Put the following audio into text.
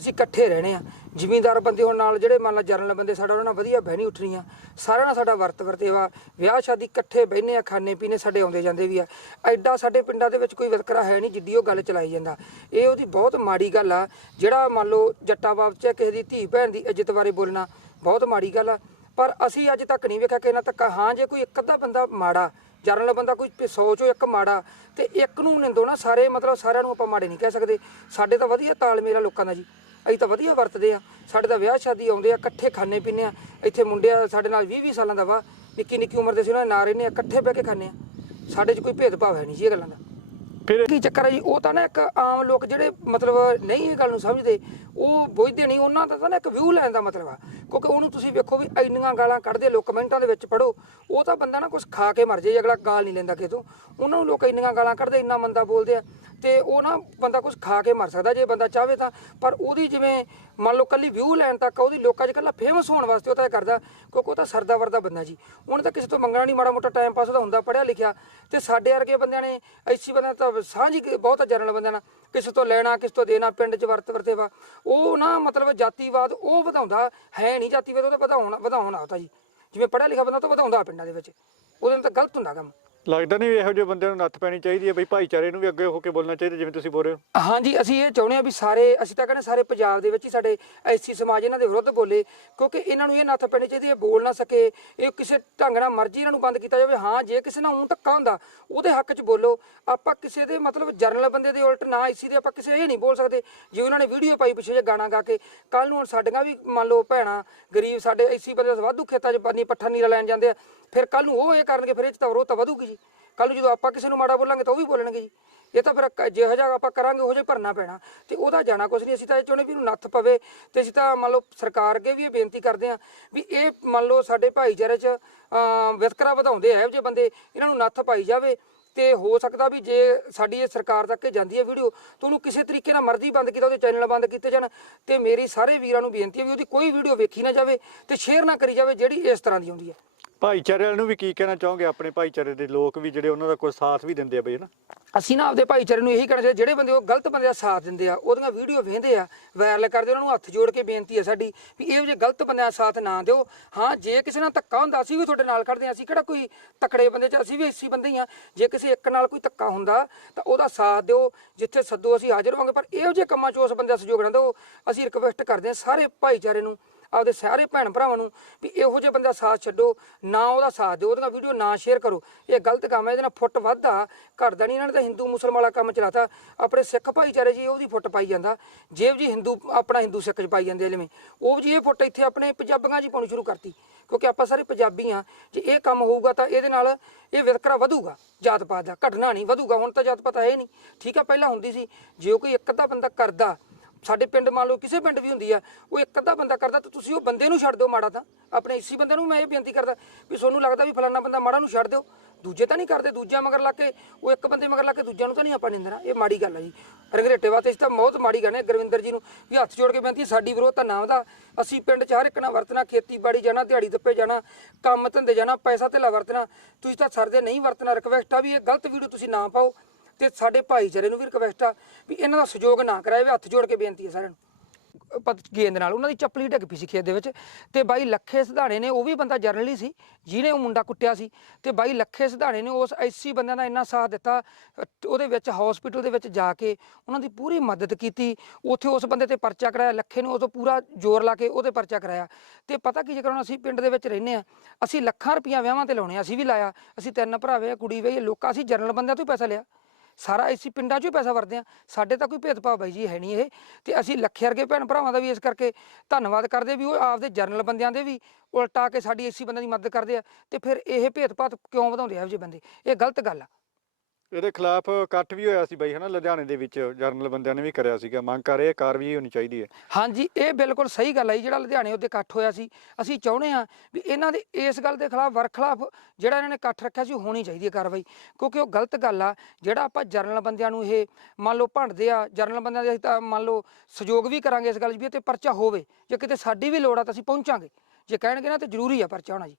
ਅਸੀਂ ਇਕੱਠੇ ਰਹਿਣੇ ਆ। ਜ਼ਿਮੀਂਦਾਰ ਬੰਦੇ ਹੋਣ ਨਾਲ ਜਿਹੜੇ ਮੰਨ ਲਾ ਜਰਨਲ ਬੰਦੇ ਸਾਡਾ ਉਹਨਾਂ ਨਾਲ ਵਧੀਆ ਬਹਿਣੀ ਉੱਠਣੀ ਆ। ਸਾਰਿਆਂ ਨਾਲ ਸਾਡਾ ਵਰਤ ਵਰਤੇਵਾ ਵਿਆਹ ਸ਼ਾਦੀ ਇਕੱਠੇ ਬਹਿਨੇ ਆ, ਖਾਣੇ ਪੀਣੇ ਸਾਡੇ ਆਉਂਦੇ ਜਾਂਦੇ ਵੀ ਆ। ਐਡਾ ਸਾਡੇ ਪਿੰਡਾਂ ਦੇ ਵਿੱਚ ਕੋਈ ਵਿਤਕਰਾ ਹੈ ਨਹੀਂ ਜਿੱਡੀ ਉਹ ਗੱਲ ਚਲਾਈ ਜਾਂਦਾ। ਇਹ ਉਹਦੀ ਬਹੁਤ ਮਾੜੀ ਗੱਲ ਆ। ਜਿਹੜਾ ਮੰਨ ਲਓ ਜੱਟਾ ਬਾਪ ਚ ਕਿਸੇ ਦੀ ਧੀ ਭੈਣ ਦੀ ਇੱਜ਼ਤ ਬਾਰੇ ਬੋਲਣਾ, ਬਹੁਤ ਮਾੜੀ ਗੱਲ ਆ। ਪਰ ਅਸੀਂ ਅੱਜ ਤੱਕ ਨਹੀਂ ਵੇਖਿਆ ਕਿ ਇਹਨਾਂ ਤੱਕ ਹਾਂ ਜੇ ਕੋਈ ਇੱਕ ਅੱਧਾ ਬੰਦਾ ਮਾੜਾ, ਜਰਨਲ ਬੰਦਾ ਕੋਈ 100 ਚੋਂ ਇੱਕ ਮਾੜਾ, ਤੇ ਇੱਕ ਨੂੰ ਨਿੰਦੋ ਨਾ ਸਾਰੇ, ਮਤਲਬ ਸਾਰਿਆਂ ਨੂੰ ਆਪਾਂ ਮਾੜੇ ਨਹੀਂ ਕਹਿ ਸਕਦੇ। ਸਾਡੇ ਤਾਂ ਵਧੀਆ ਤਾਲਮੇਲ ਆ ਲੋਕਾਂ ਦਾ ਜੀ। ਅਸੀਂ ਤਾਂ ਵਧੀਆ ਵਰਤਦੇ ਆ। ਸਾਡੇ ਤਾਂ ਵਿਆਹ ਸ਼ਾਦੀ ਆਉਂਦੇ ਆ ਇਕੱਠੇ ਖਾਣੇ ਪੀਂਦੇ ਆ। ਇੱਥੇ ਮੁੰਡੇ ਆ ਸਾਡੇ ਨਾਲ 20 20 ਸਾਲਾਂ ਦਾ ਵਾ। ਨਿੱਕੀ ਨਿੱਕੀ ਉਮਰ ਦੇ ਸੀ ਉਹਨਾਂ ਦੇ ਨਾਂ ਰਹਿੰਦੇ ਆ ਇਕੱਠੇ ਬਹਿ ਕੇ ਖਾਂਦੇ ਆ। ਸਾਡੇ 'ਚ ਕੋਈ ਭੇਦਭਾਵ ਹੈ ਨਹੀਂ ਜੀ ਇਹ ਗੱਲਾਂ ਦਾ। ਫਿਰ ਕੀ ਚੱਕਰ ਹੈ ਜੀ ਉਹ ਤਾਂ ਨਾ ਇੱਕ ਆਮ ਲੋਕ ਜਿਹੜੇ ਮਤਲਬ ਨਹੀਂ ਇਹ ਗੱਲ ਨੂੰ ਸਮਝਦੇ ਉਹ ਬੁੱਝਦੇ ਨਹੀਂ ਉਹਨਾਂ ਦਾ ਤਾਂ ਨਾ ਇੱਕ ਵਿਊ ਲੈਣ ਦਾ ਮਤਲਬ ਆ। ਕਿਉਂਕਿ ਉਹਨੂੰ ਤੁਸੀਂ ਵੇਖੋ ਵੀ ਇੰਨੀਆਂ ਗਾਲਾਂ ਕੱਢਦੇ ਲੋਕ ਕਮੈਂਟਾਂ ਦੇ ਵਿੱਚ ਪੜੋ ਉਹ ਤਾਂ ਬੰਦਾ ਨਾ ਕੁਝ ਖਾ ਕੇ ਮਰ ਜੇ ਅਗਲਾ ਗਾਲ ਨਹੀਂ ਲੈਂਦਾ ਕਿਸੇ ਤੋਂ। ਉਹਨਾਂ ਨੂੰ ਲੋਕ ਇੰਨੀਆਂ ਗਾਲਾਂ ਕੱਢਦੇ ਇੰਨਾ ਮੰਦਾ ਬੋਲਦੇ ਆ। ਤੇ ਉਹ ਨਾ ਬੰਦਾ ਕੁਝ ਖਾ ਕੇ ਮਰ ਸਕਦਾ, ਜੇ ਬੰਦਾ ਚਾਹਵੇ ਤਾਂ। ਪਰ ਉਹਦੀ ਜਿਵੇਂ ਮੰਨ ਲਓ ਕੱਲੀ ਵਿਊ ਲੈਣ ਤੱਕ ਉਹਦੀ ਲੋਕਾਂ 'ਚ ਕੱਲਾ ਫੇਮਸ ਹੋਣ ਵਾਸਤੇ ਉਹ ਤਾਂ ਇਹ ਕਰਦਾ, ਕਿਉਂਕਿ ਉਹ ਤਾਂ ਸਰਦਾ ਵਰਦਾ ਬੰਦਾ ਜੀ। ਉਹਨੇ ਤਾਂ ਕਿਸੇ ਤੋਂ ਮੰਗਣਾ ਨਹੀਂ, ਮਾੜਾ ਮੋਟਾ ਟਾਈਮ ਪਾਸ ਉਹਦਾ ਹੁੰਦਾ ਪੜਿਆ ਲਿਖਿਆ। ਤੇ ਸਾਡੇ ਵਰਗੇ ਬੰਦਿਆਂ ਨੇ ਐਸੀ ਬੰਦਿਆਂ ਤਾਂ ਸਾਂਝੀ ਕ- ਬਹੁਤ ਜਰਨਲ ਬੰਦਿਆਂ ਨਾਲ। ਕਿਸੇ ਤੋਂ ਲੈਣਾ, ਕਿਸੇ ਤੋਂ ਦੇਣਾ, ਪਿੰਡ 'ਚ ਵਰਤ ਵਰਤੇਵਾ। ਉਹ ਨਾ ਮਤਲਬ ਜਾਤੀਵਾਦ ਉਹ ਵਧਾਉਂਦਾ, ਹੈ ਨਹੀਂ ਜਾਤੀਵਾਦ, ਉਹਦਾ ਵਧਾਉਣਾ ਵਧਾਉਣਾ ਹੁੰਦਾ ਜੀ। ਜਿਵੇਂ ਪੜਿਆ ਲਿਖਿਆ ਬੰਦਾ ਤਾਂ ਵਧਾਉਂਦਾ ਪਿੰਡਾਂ ਦੇ ਵਿੱਚ। ਉਹਦੇ ਨਾਲ ਤਾਂ ਗਲਤ ਹੁੰਦਾ ਕੰਮ। ਲੱਗਦਾ ਨਹੀਂ ਇਹੋ ਜਿਹੇ ਬੰਦਿਆਂ ਨੂੰ ਨੱਥ ਪੈਣੀ ਚਾਹੀਦੀ ਹੈ, ਬਈ ਭਾਈਚਾਰੇ ਨੂੰ ਵੀ ਅੱਗੇ ਹੋ ਕੇ ਬੋਲਣਾ ਚਾਹੀਦਾ, ਜਿਵੇਂ ਤੁਸੀਂ ਬੋਲ ਰਹੇ ਹੋ। ਹਾਂਜੀ, ਅਸੀਂ ਇਹ ਚਾਹੁੰਦੇ ਹਾਂ ਵੀ ਸਾਰੇ, ਅਸੀਂ ਤਾਂ ਕਹਿੰਦੇ ਸਾਰੇ ਪੰਜਾਬ ਦੇ ਵਿੱਚ ਹੀ ਸਾਡੇ ਐਸੀ ਸਮਾਜ ਇਹਨਾਂ ਦੇ ਵਿਰੁੱਧ ਬੋਲੇ, ਕਿਉਂਕਿ ਇਹਨਾਂ ਨੂੰ ਇਹ ਨੱਥ ਪੈਣੀ ਚਾਹੀਦੀ ਹੈ ਬੋਲ ਨਾ ਸਕੇ, ਇਹ ਕਿਸੇ ਢੰਗ ਨਾਲ ਮਰਜ਼ੀ ਇਹਨਾਂ ਨੂੰ ਬੰਦ ਕੀਤਾ ਜਾਵੇ। ਹਾਂ, ਜੇ ਕਿਸੇ ਨਾਲ ਉਂ ਧੱਕਾ ਹੁੰਦਾ, ਉਹਦੇ ਹੱਕ 'ਚ ਬੋਲੋ। ਆਪਾਂ ਕਿਸੇ ਦੇ ਮਤਲਬ ਜਰਨਲ ਬੰਦੇ ਦੇ ਉਲਟ ਨਾ ਇਸੀ ਦੇ ਆਪਾਂ ਕਿਸੇ ਇਹ ਨਹੀਂ ਬੋਲ ਸਕਦੇ। ਜੇ ਉਹਨਾਂ ਨੇ ਵੀਡੀਓ ਪਾਈ ਪਿੱਛੇ ਜੇ ਗਾਣਾ ਗਾ ਕੇ ਕੱਲ ਨੂੰ ਹੁਣ ਸਾਡੀਆਂ ਵੀ ਮੰਨ ਲਓ ਭੈਣਾਂ, ਗਰੀਬ ਸਾਡੇ ਐਸੀ ਬੰਦੇ ਵਾਧੂ ਖੇਤਾਂ 'ਚ ਪਾਣੀ, ਪੱਠਾ ਨੀਰਾ ਲੈਣ ਜਾਂਦੇ ਆ, ਫਿਰ ਕੱਲ ਨੂੰ ਉਹ ਇਹ ਕਰਨਗੇ, ਫਿਰ ਇਹ 'ਚ ਤਾਂ ਉਹ ਤਾਂ ਵਧੂਗੀ ਜੀ। ਕੱਲ ਜਦੋਂ ਆਪਾਂ ਕਿਸੇ ਨੂੰ ਮਾੜਾ ਬੋਲਾਂਗੇ ਤਾਂ ਉਹ ਵੀ ਬੋਲਣਗੇ ਜੀ। ਇਹ ਤਾਂ ਫਿਰ ਜਿਹੋ ਜਿਹਾ ਆਪਾਂ ਕਰਾਂਗੇ, ਉਹ ਜਿਹਾ ਭਰਨਾ ਪੈਣਾ। ਤੇ ਉਹਦਾ ਜਾਣਾ ਕੁਛ ਨਹੀਂ। ਅਸੀਂ ਤਾਂ ਇਹ ਚਾਹੁੰਦੇ ਵੀ ਇਹਨੂੰ ਨੱਥ ਪਵੇ। ਤੇ ਅਸੀਂ ਤਾਂ ਮੰਨ ਲਓ ਸਰਕਾਰ ਅੱਗੇ ਵੀ ਇਹ ਬੇਨਤੀ ਕਰਦੇ ਹਾਂ ਵੀ ਇਹ ਮੰਨ ਲਓ ਸਾਡੇ ਭਾਈਚਾਰੇ 'ਚ ਵਿਤਕਰਾ ਵਧਾਉਂਦੇ ਆ ਜੇ ਬੰਦੇ। ਇਹਨਾਂ ਨੂੰ ਨੱਥ ਪਾਈ ਜਾਵੇ। ਤੇ ਹੋ ਸਕਦਾ ਵੀ ਜੇ ਸਾਡੀ ਇਹ ਸਰਕਾਰ ਤੱਕ ਜਾਂਦੀ ਹੈ ਵੀਡੀਓ, ਤਾਂ ਉਹਨੂੰ ਕਿਸੇ ਤਰੀਕੇ ਨਾਲ ਮਰਜ਼ੀ ਬੰਦ ਕੀਤਾ, ਉਹਦੇ ਚੈਨਲ ਬੰਦ ਕੀਤੇ ਜਾਣ। ਤੇ ਮੇਰੀ ਸਾਰੇ ਵੀਰਾਂ ਨੂੰ ਬੇਨਤੀ ਹੈ ਵੀ ਉਹਦੀ ਕੋਈ ਵੀਡੀਓ ਵੇਖੀ ਨਾ ਜਾਵੇ ਤੇ ਸ਼ੇਅਰ ਨਾ ਕਰੀ ਜਾਵੇ ਜਿਹੜੀ ਇਸ ਤਰ੍ਹਾਂ ਦੀ ਆਉਂਦੀ ਹੈ। ਭਾਈਚਾਰੇ ਵਾਲਿਆਂ ਨੂੰ ਵੀ ਕੀ ਕਹਿਣਾ ਚਾਹੋਗੇ? ਆਪਣੇ ਭਾਈਚਾਰੇ ਦੇ ਲੋਕ ਵੀ ਜਿਹੜੇ ਉਹਨਾਂ ਦਾ ਕੋਈ ਸਾਥ ਵੀ ਦਿੰਦੇ ਆ ਬਈ ਹਨਾ ਅਸੀਂ ਨਾ ਆਪਦੇ ਭਾਈਚਾਰੇ ਨੂੰ ਇਹੀ ਕਹਿਣਾ ਚਾਹੀਦਾ, ਜਿਹੜੇ ਬੰਦੇ ਉਹ ਗਲਤ ਬੰਦੇ ਦਾ ਸਾਥ ਦਿੰਦੇ ਆ, ਉਹਦੀਆਂ ਵੀਡੀਓ ਵੇਖਦੇ ਆ ਵਾਇਰਲ ਕਰਦੇ ਉਹਨਾਂ ਨੂੰ ਹੱਥ ਜੋੜ ਕੇ ਬੇਨਤੀ ਆ ਸਾਡੀ ਵੀ ਇਹੋ ਜਿਹੇ ਗਲਤ ਬੰਦਿਆਂ ਦਾ ਸਾਥ ਨਾ ਦਿਓ। ਹਾਂ, ਜੇ ਕਿਸੇ ਨਾਲ ਧੱਕਾ ਹੁੰਦਾ, ਅਸੀਂ ਵੀ ਤੁਹਾਡੇ ਨਾਲ ਖੜਦੇ ਆ ਅਸੀਂ ਕਿਹੜਾ ਕੋਈ ਤਕੜੇ ਬੰਦੇ ਚ, ਅਸੀਂ ਵੀ ਇਸੀ ਬੰਦੇ ਹੀ ਆ ਜੇ ਕਿਸੇ ਇੱਕ ਨਾਲ ਕੋਈ ਧੱਕਾ ਹੁੰਦਾ, ਤਾਂ ਉਹਦਾ ਸਾਥ ਦਿਓ, ਜਿੱਥੇ ਸੱਦੋ ਅਸੀਂ ਹਾਜ਼ਰ ਹੋਵਾਂਗੇ, ਪਰ ਇਹੋ ਜਿਹੇ ਕੰਮਾਂ 'ਚ ਉਸ ਬੰਦੇ ਦਾ ਸਹਿਯੋਗ ਨਾ ਦਿਓ। ਅਸੀਂ ਰਿਕਵੈਸਟ ਕਰਦੇ ਹਾਂ ਸਾਰੇ ਭਾਈਚਾਰੇ ਨੂੰ ਆਪਦੇ ਸਾਰੇ ਭੈਣ ਭਰਾਵਾਂ ਨੂੰ ਵੀ ਇਹੋ ਜਿਹੇ ਬੰਦਾ ਸਾਥ ਛੱਡੋ, ਨਾ ਉਹਦਾ ਸਾਥ ਦਿਓ ਉਹਦੀਆਂ ਵੀਡੀਓ ਨਾ ਸ਼ੇਅਰ ਕਰੋ। ਇਹ ਗਲਤ ਕੰਮ ਹੈ, ਇਹਦੇ ਨਾਲ ਫੁੱਟ ਵੱਧਦਾ। ਘਟਦਾ ਨਹੀਂ ਇਹਨਾਂ ਨੇ ਤਾਂ ਹਿੰਦੂ ਮੁਸਲਮਾਨ ਵਾਲਾ ਕੰਮ ਚਲਾਤਾ। ਆਪਣੇ ਸਿੱਖ ਭਾਈਚਾਰੇ ਜੀ ਉਹਦੀ ਫੁੱਟ ਪਾਈ ਜਾਂਦਾ। ਜੇਬ ਜੀ ਹਿੰਦੂ, ਆਪਣਾ ਹਿੰਦੂ ਸਿੱਖ ਚ ਪਾਈ ਜਾਂਦੇ ਜਿਵੇਂ। ਉਹ ਜੀ ਇਹ ਫੁੱਟ ਇੱਥੇ ਆਪਣੇ ਪੰਜਾਬੀਆਂ ਜੀ ਪਾਉਣੀ ਸ਼ੁਰੂ ਕਰਤੀ। ਕਿਉਂਕਿ ਆਪਾਂ ਸਾਰੇ ਪੰਜਾਬੀ ਆ ਜੇ ਇਹ ਕੰਮ ਹੋਊਗਾ ਤਾਂ ਇਹਦੇ ਨਾਲ ਇਹ ਵਿਤਕਰਾ ਵਧੂਗਾ ਜਾਤ ਪਾਤ ਦਾ। ਘਟਣਾ ਨਹੀਂ ਵਧੂਗਾ। ਹੁਣ ਤਾਂ ਜਾਤ ਪਾਤ ਹੈ ਨਹੀਂ। ਠੀਕ ਆ, ਪਹਿਲਾਂ ਹੁੰਦੀ ਸੀ। ਜੇ ਕੋਈ ਇੱਕ ਅੱਧਾ ਬੰਦਾ ਕਰਦਾ ਸਾਡੇ ਪਿੰਡ ਮੰਨ ਲਓ ਕਿਸੇ ਪਿੰਡ ਵੀ ਹੁੰਦੀ ਆ ਉਹ ਇੱਕ ਅੱਧਾ ਬੰਦਾ ਕਰਦਾ ਤਾਂ ਤੁਸੀਂ ਉਹ ਬੰਦੇ ਨੂੰ ਛੱਡ ਦਿਓ ਮਾੜਾ ਤਾਂ। ਆਪਣੇ ਇਸੀ ਬੰਦੇ ਨੂੰ ਮੈਂ ਇਹ ਬੇਨਤੀ ਕਰਦਾ ਵੀ ਤੁਹਾਨੂੰ ਲੱਗਦਾ ਵੀ ਫਲਾਨਾ ਬੰਦਾ ਮਾੜਾ ਨੂੰ ਛੱਡ ਦਿਓ। ਦੂਜੇ ਤਾਂ ਨਹੀਂ ਕਰਦੇ ਦੂਜਿਆਂ ਮਗਰ ਲਾ ਕੇ ਉਹ ਇੱਕ ਬੰਦੇ ਮਗਰ ਲਾ ਕੇ ਦੂਜਿਆਂ ਨੂੰ ਤਾਂ ਨਹੀਂ ਆਪਾਂ ਨਿੰਦਣਾ। ਇਹ ਮਾੜੀ ਗੱਲ ਹੈ ਜੀ। ਰੰਗਰੇਟੇ ਵਾਸਤੇ ਤਾਂ ਬਹੁਤ ਮਾੜੀ ਗੱਲ ਹੈ ਗੁਰਵਿੰਦਰ ਜੀ ਨੂੰ ਵੀ ਹੱਥ ਜੋੜ ਕੇ ਬੇਨਤੀ ਹੈ, ਸਾਡੀ ਵਿਰੋਧਤਾ ਨਾ ਉਹਦਾ। ਅਸੀਂ ਪਿੰਡ 'ਚ ਹਰ ਇੱਕ ਨਾਲ ਵਰਤਣਾ ਖੇਤੀਬਾੜੀ ਜਾਣਾ ਦਿਹਾੜੀ ਦੱਪੇ ਜਾਣਾ ਕੰਮ ਧੰਦੇ ਜਾਣਾ ਪੈਸਾ ਧੇਲਾ ਵਰਤਣਾ। ਤੁਸੀਂ ਤਾਂ ਸਰਦੇ ਨਹੀਂ ਵਰਤਣਾ ਰਿਕਵੈਸਟ ਆ ਵੀ ਇਹ ਗਲਤ ਵੀਡੀਓ ਤੁਸੀਂ ਨਾ ਪਾਓ। ਤੇ ਸਾਡੇ ਭਾਈਚਾਰੇ ਨੂੰ ਵੀ ਰਿਕਵੈਸਟ ਆ ਵੀ ਇਹਨਾਂ ਦਾ ਸਹਿਯੋਗ ਨਾ ਕਰਾਏ ਹੱਥ ਜੋੜ ਕੇ ਬੇਨਤੀ ਹੈ ਸਾਰਿਆਂ ਨੂੰ। ਪਤ ਗੇਂਦ ਨਾਲ, ਉਹਨਾਂ ਦੀ ਚੱਪਲੀ ਡਿੱਗ ਪਈ ਸੀ ਖੇਤ ਦੇ ਵਿੱਚ ਤੇ ਬਾਈ ਲੱਖੇ ਸਿਧਾਣੇ ਨੇ, ਉਹ ਵੀ ਬੰਦਾ ਜਰਨਲੀ ਸੀ, ਜਿਹਨੇ ਉਹ ਮੁੰਡਾ ਕੁੱਟਿਆ ਸੀ ਤੇ ਬਾਈ ਲੱਖੇ ਸਿਧਾਣੇ ਨੇ ਉਸ ਐਸੀ ਬੰਦਿਆਂ ਦਾ ਇੰਨਾ ਸਾਥ ਦਿੱਤਾ ਉਹਦੇ ਵਿੱਚ ਹਸਪੀਟਲ ਦੇ ਵਿੱਚ ਜਾ ਕੇ ਉਹਨਾਂ ਦੀ ਪੂਰੀ ਮਦਦ ਕੀਤੀ, ਉੱਥੇ ਉਸ ਬੰਦੇ ਤੇ ਪਰਚਾ ਕਰਾਇਆ, ਲੱਖੇ ਨੇ ਉਹ ਤੋਂ ਪੂਰਾ ਜ਼ੋਰ ਲਾ ਕੇ ਉਹਦੇ ਪਰਚਾ ਕਰਾਇਆ। ਤੇ ਪਤਾ ਕੀ ਜੇਕਰ ਹੁਣ ਅਸੀਂ ਪਿੰਡ ਦੇ ਵਿੱਚ ਰਹਿੰਦੇ ਆ ਅਸੀਂ ਲੱਖਾਂ ਰੁਪਈਆ ਵਿਆਹਾਂ ਤੇ ਲਾਉਣੇ ਆ, ਅਸੀਂ ਵੀ ਲਾਇਆ, ਅਸੀਂ ਤਿੰਨ ਭਰਾਵੇ ਕੁੜੀ ਵੇ ਲੋਕਾਂ, ਅਸੀਂ ਜਰਨਲ ਬੰਦਿਆਂ ਤੋਂ ਹੀ ਪੈਸਾ ਲਿਆ। ਸਾਰਾ ਅਸੀਂ ਪਿੰਡਾਂ 'ਚੋਂ ਹੀ ਪੈਸਾ ਵਰਦੇ ਆ ਸਾਡੇ ਤਾਂ ਕੋਈ ਭੇਦਭਾਵ ਬਾਈ ਜੀ ਹੈ ਨਹੀਂ ਇਹ। ਤੇ ਅਸੀਂ ਲੱਖੇ ਵਰਗੇ ਭੈਣ ਭਰਾਵਾਂ ਦਾ ਵੀ ਇਸ ਕਰਕੇ ਧੰਨਵਾਦ ਕਰਦੇ ਵੀ ਉਹ ਆਪਦੇ ਜਰਨਲ ਬੰਦਿਆਂ ਦੇ ਵੀ ਉਲਟਾ ਕੇ ਸਾਡੀ ਏਸੀ ਬੰਦਿਆਂ ਦੀ ਮਦਦ ਕਰਦੇ ਆ। ਤੇ ਫਿਰ ਇਹ ਭੇਦਭਾਵ ਕਿਉਂ ਵਧਾਉਂਦੇ ਆ ਇਹੋ ਜਿਹੇ ਬੰਦੇ? ਇਹ ਗਲਤ ਗੱਲ ਆ। ਇਹਦੇ ਖਿਲਾਫ ਇਕੱਠ ਵੀ ਹੋਇਆ ਸੀ ਬਈ ਹਨਾ ਲੁਧਿਆਣੇ ਦੇ ਵਿੱਚ ਜਰਨਲ ਬੰਦਿਆਂ ਨੇ ਵੀ ਕਰਿਆ ਸੀਗਾ। ਮੰਗ ਕਰ ਰਹੇ ਕਾਰਵਾਈ ਹੋਣੀ ਚਾਹੀਦੀ ਹੈ। ਹਾਂਜੀ ਇਹ ਬਿਲਕੁਲ ਸਹੀ ਗੱਲ ਹੈ ਜੀ, ਜਿਹੜਾ ਲੁਧਿਆਣੇ ਉਹਦੇ ਇਕੱਠ ਹੋਇਆ ਸੀ। ਅਸੀਂ ਚਾਹੁੰਦੇ ਹਾਂ ਵੀ ਇਹਨਾਂ ਦੇ ਇਸ ਗੱਲ ਦੇ ਖਿਲਾਫ ਵਰਖਲਾਫ ਜਿਹੜਾ ਇਹਨਾਂ ਨੇ ਇਕੱਠ ਰੱਖਿਆ ਸੀ ਉਹ ਹੋਣੀ ਚਾਹੀਦੀ ਹੈ ਕਾਰਵਾਈ। ਕਿਉਂਕਿ ਉਹ ਗਲਤ ਗੱਲ ਆ ਜਿਹੜਾ ਆਪਾਂ ਜਰਨਲ ਬੰਦਿਆਂ ਨੂੰ ਇਹ ਮੰਨ ਲਓ ਭੰਡਦੇ ਆ ਜਰਨਲ ਬੰਦਿਆਂ ਦੇ ਅਸੀਂ ਤਾਂ ਮੰਨ ਲਓ ਸਹਿਯੋਗ ਵੀ ਕਰਾਂਗੇ ਇਸ ਗੱਲ 'ਚ ਵੀ ਤੇ ਪਰਚਾ ਹੋਵੇ। ਜੇ ਕਿਤੇ ਸਾਡੀ ਵੀ ਲੋੜ ਆ ਤਾਂ ਅਸੀਂ ਪਹੁੰਚਾਂਗੇ। ਜੇ ਕਹਿਣਗੇ ਨਾ ਤੇ ਜ਼ਰੂਰੀ ਆ ਪਰਚਾ ਹੋਣਾ ਜੀ।